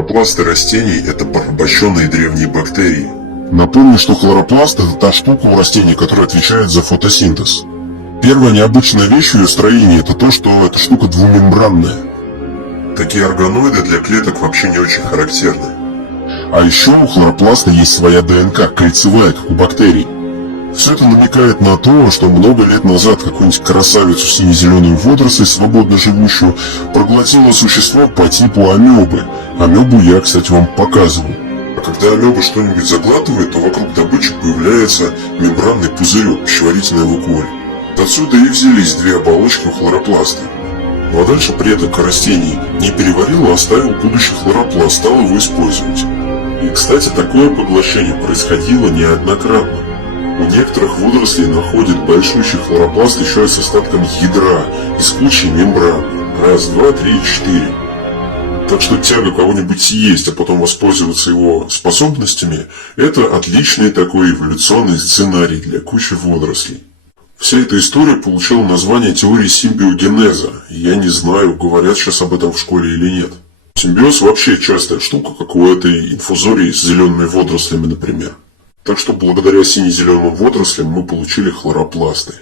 Хлоропласты растений – это порабощенные древние бактерии. Напомню, что хлоропласт – это та штука у растений, которая отвечает за фотосинтез. Первая необычная вещь в ее строении – это то, что эта штука двумембранная. Такие органоиды для клеток вообще не очень характерны. А еще у хлоропласта есть своя ДНК, кольцевая, как у бактерий. Все это намекает на то, что много лет назад какую-нибудь красавицу сине-зеленую водоросль, свободно живущую, проглотило существо по типу амебы. Амебу я, кстати, вам показывал. А когда амеба что-нибудь заглатывает, то вокруг добычи появляется мембранный пузырек, пищеварительная вакуоль. Отсюда и взялись две оболочки у хлоропласта. Ну а дальше предок растений не переварил, а оставил будущий хлоропласт, стал его использовать. И, кстати, такое поглощение происходило неоднократно. У некоторых водорослей находят большущий хлоропласт еще и с остатком ядра, из кучи мембран. Раз, два, три, четыре. Так что тяга кого-нибудь съесть, а потом воспользоваться его способностями – это отличный такой эволюционный сценарий для кучи водорослей. Вся эта история получила название теории симбиогенеза, и я не знаю, говорят сейчас об этом в школе или нет. Симбиоз вообще частая штука, как у этой инфузории с зелеными водорослями, например. Так что благодаря сине-зеленым водорослям мы получили хлоропласты.